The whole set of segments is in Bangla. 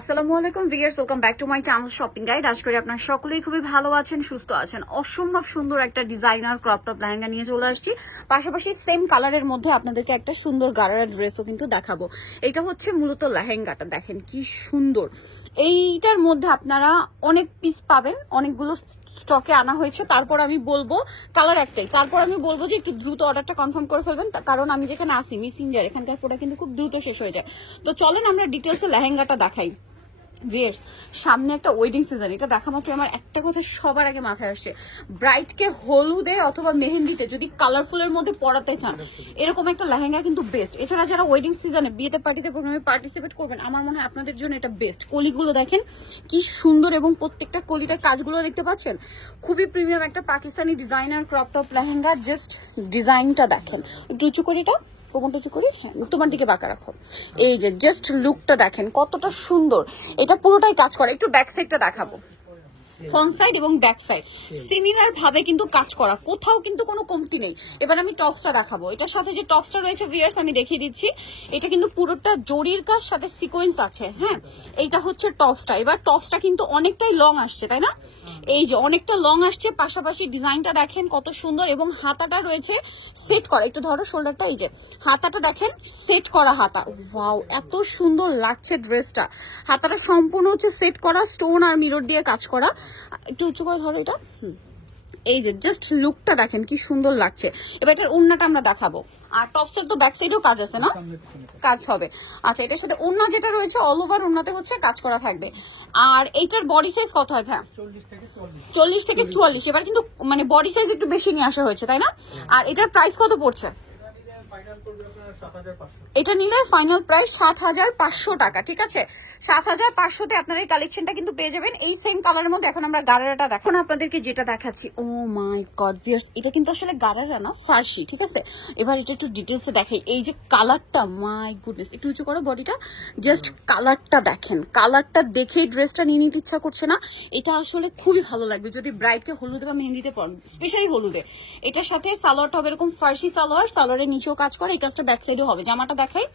আসসালামু আলাইকুম viewers, welcome back to my channel shopping guide. আশা করি আপনারা সকলেই খুবই ভালো আছেন, সুস্থ আছেন। অসম্ভব সুন্দর একটা ডিজাইনার ক্রপ টপ লেহেঙ্গা নিয়ে চলে আসছি। পাশাপাশি সেম কালারের মধ্যে আপনাদেরকে একটা সুন্দর গারারা ড্রেসও কিন্তু দেখাবো। এটা হচ্ছে মূলত লেহেঙ্গাটা, দেখেন কি সুন্দর। এইটার মধ্যে আপনারা অনেক পিস পাবেন, অনেকগুলো স্টকে আনা হয়েছে। তারপর আমি বলবো কালার একটাই, তারপর আমি বলবো যে একটু দ্রুত অর্ডারটা কনফার্ম করে ফেলবেন, কারণ আমি যেখানে আসি মিস ইন্ডিয়ার এখানকার প্রোডাক্ট কিন্তু খুব দ্রুত শেষ হয়ে যায়। তো চলেন আমরা ডিটেলসে লেহেঙ্গাটা দেখাই। ভিউয়ার্স, সামনে একটা ওয়েডিং সিজন, এটা দেখা মাত্র আমার একটা কথা সবার আগে মাথায় আসছে, ব্রাইডকে হলুদে অথবা মেহেন্দিতে যদি কালারফুলের মধ্যে পরাতে চান এরকম একটা লেহেঙ্গা কিন্তু বেস্ট। এছাড়া যারা ওয়েডিং সিজনে বিয়েতে পার্টিতে প্রোগ্রামে পার্টিসিপেট করবেন, আমার মনে হয় আপনাদের জন্য এটা বেস্ট। কলিগুলো দেখেন কি সুন্দর, এবং প্রত্যেকটা কলিটার কাজগুলো দেখতে পাচ্ছেন, খুবই প্রিমিয়াম একটা Pakistani designer crop top lehenga. Just ডিজাইনটা দেখেন, একটু উঁচু করে এটা কোমরটা উঁচু করি, হ্যাঁ তোমার দিকে বাঁকা রাখো। এই যে জাস্ট লুকটা দেখেন কতটা সুন্দর, এটা পুরোটাই কাজ করে। একটু ব্যাক সাইডটা দেখাবো, ফ্রন্ট সাইড এবং ব্যাক সাইড সিমিলার ভাবে কিন্তু কাজ করা, কোথাও কিন্তু কোনো কমতি নেই। এবার আমি টপসটা দেখাবো। এটার সাথে যে টপসটা রয়েছে ভিউয়ার্স আমি দেখিয়ে দিচ্ছি, এটা কিন্তু পুরোটা জরির কাজ সাথে সিকোয়েন্স আছে। হ্যাঁ, এইটা হচ্ছে টপসটা। এবার টপসটা কিন্তু অনেকটাই লং আসছে, তাই না? এই যে অনেকটা লং আসছে, পাশাপাশি ডিজাইনটা দেখেন কত সুন্দর, এবং হাতাটা রয়েছে সেট করা। একটু ধরো শোল্ডারটা, এই যে হাতাটা দেখেন সেট করা হাতা। ওয়াও, এত সুন্দর লাগছে ড্রেসটা। হাতাটা সম্পূর্ণ হচ্ছে সেট করা, স্টোন আর মিরর দিয়ে কাজ করা। একটু উঁচু করে ধরো এটা। এই যে জাস্ট লুকটা দেখেন কি সুন্দর লাগছে। এবার এটার ওড়নাটা আমরা দেখাবো। আর টপসের তো ব্যাক সাইডেও কাজ আছে না, কাজ হবে। আচ্ছা, এটার সাথে ওড়না যেটা রয়েছে অল ওভার ওড়নাতে হচ্ছে কাজ করা থাকবে। আর এইটার বডি সাইজ কত হয় ভাই? 40 থেকে 44। এবার কিন্তু মানে বডি সাইজ একটু বেশি নিয়ে আসা হয়েছে, তাই না? আর এটার প্রাইস কত পড়ছে? এটা নিলে ফাইনাল প্রাইস ৭৫০০ টাকা। ঠিক আছে, ৭৫০০তে আপনারা এই কালেকশনটা কিন্তু পেয়ে যাবেন এই সেম কালারের মধ্যে। এখন আমরা গারারাটা দেখো, আপনাদেরকে যেটা দেখাচ্ছি, ও মাই গড ভিউয়ার্স, এটা কিন্তু আসলে গারারা না, ফার্সি। ঠিক আছে, এবার এটা একটু ডিটেলসে দেখাই। এই যে কালারটা, মাই গুডনেস, একটু উঁচু করো বডিটা। জাস্ট কালারটা দেখেন, কালারটা দেখেই ড্রেসটা নিয়ে নিতে ইচ্ছা করছে না? এটা আসলে খুবই ভালো লাগবে যদি ব্রাইডকে হলুদে বা মেহেন্দিতে পরান, স্পেশালি হলুদে। এটার সাথে সালোয়ারটা হবে এরকম ফার্সি সালোয়ার, সালোয়ারের নিচেও কাজ করে। এই কাজটা ব্যাক সাইডও হবে। জামাটা দেখাই,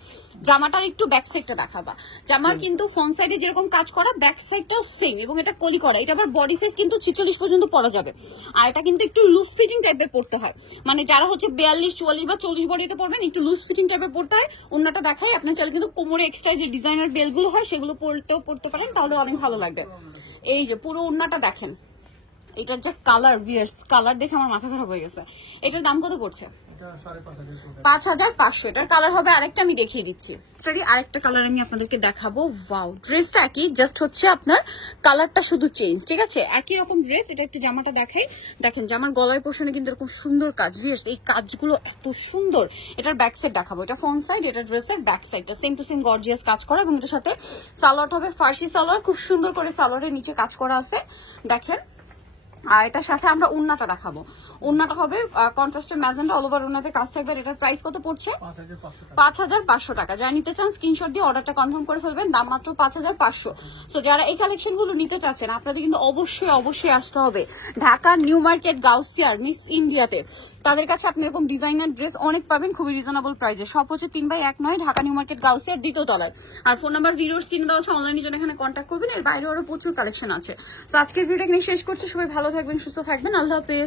জামাটার একটু ব্যাক সাইডটা দেখাবা। জামার কিন্তু ফ্রন্ট সাইডে যেরকম কাজ করা, ব্যাক সাইডটাও সেম, এবং এটা কলি করা। এটা আবার বডি সাইজ কিন্তু 46 পর্যন্ত পরা যাবে। আর এটা কিন্তু একটু লুজ ফিটিং টাইপের পড়তে হয়, মানে যারা হচ্ছে 42, 44 বা 40 বডিতে পড়বেন একটু লুজ ফিটিং টাইপের পড়তে হয়। ওন্নাটা দেখাই, আপনার চাইলে কিন্তু কোমরে এক্সট্রা যে ডিজাইনার বেলগুলো হয় সেগুলো পড়তে পারেন, তাহলে অনেক ভালো লাগবে। এই যে পুরো ওন্নাটা দেখেন, এটার যে কালার ভিউয়ার্স, কালার দেখে আমার মাথা খারাপ হয়ে গেছে। এটার দাম কত পড়ছে? ৫৫০০। এটার কালার হবে আরেকটা, আমি দেখিয়ে দিচ্ছি। আরেকটা কালার আমি আপনাদেরকে দেখাবো। ওয়াও, ড্রেসটা একই, জাস্ট হচ্ছে আপনার কালারটা শুধু চেঞ্জ। ঠিক আছে, একই রকম ড্রেস। এটা একটু জামাটা দেখাই, দেখেন জামার গলার পোর্শনে কিন্তু এরকম সুন্দর কাজ। ভিউয়ার্স, এই কাজগুলো এত সুন্দর। এটার ব্যাক সাইড দেখাবো, এটা ফ্রন্ট সাইড, এটা ড্রেসের ব্যাক সাইডটা সেম টু সেম গর্জিয়াস কাজ করা, এবং এটার সাথে সালোয়ার হবে ফার্সি সালোয়ার, খুব সুন্দর করে সালোয়ারের নিচে কাজ করা আছে দেখেন। আর এটার সাথে আমরা ওড়নাটা দেখাবো। ওড়নাটা হবে কন্ট্রাস্টের ম্যাজেন্টা, অল ওভার ওড়নাতে কাজ থাকবে। এটার প্রাইস কত পড়ছে? ৫৫০০ টাকা। যারা নিতে চান স্ক্রিনশট দিয়ে অর্ডারটা কনফার্ম করে ফেলবেন, দাম মাত্র ৫৫০০। সো যারা এই কালেকশনগুলো নিতে চাচ্ছেন, আপনাদের কিন্তু অবশ্যই আসতে হবে ঢাকা নিউ মার্কেট গাউসিয়ার মিস ইন্ডিয়াতে। তাদের কাছে আপনি এরকম ডিজাইনার ড্রেস অনেক পাবেন খুবই রিজনেবল প্রাইসে। সব হচ্ছে ৩/১৯ ঢাকা নিউ মার্কেট গাউসিয়ার দ্বিতীয় তলায়। আর ফোন নাম্বার ভিডিওর স্ক্রিনে দেওয়া আছে, অনলাইনে জন্য এখানে কন্ট্যাক্ট করবেন। এর বাইরে আরো প্রচুর কালেকশন আছে। তো আজকের ভিডিওটা এখানে শেষ করছি। সবাই ভালো থাকবেন, সুস্থ থাকবেন, আল্লাহ হাফেজ।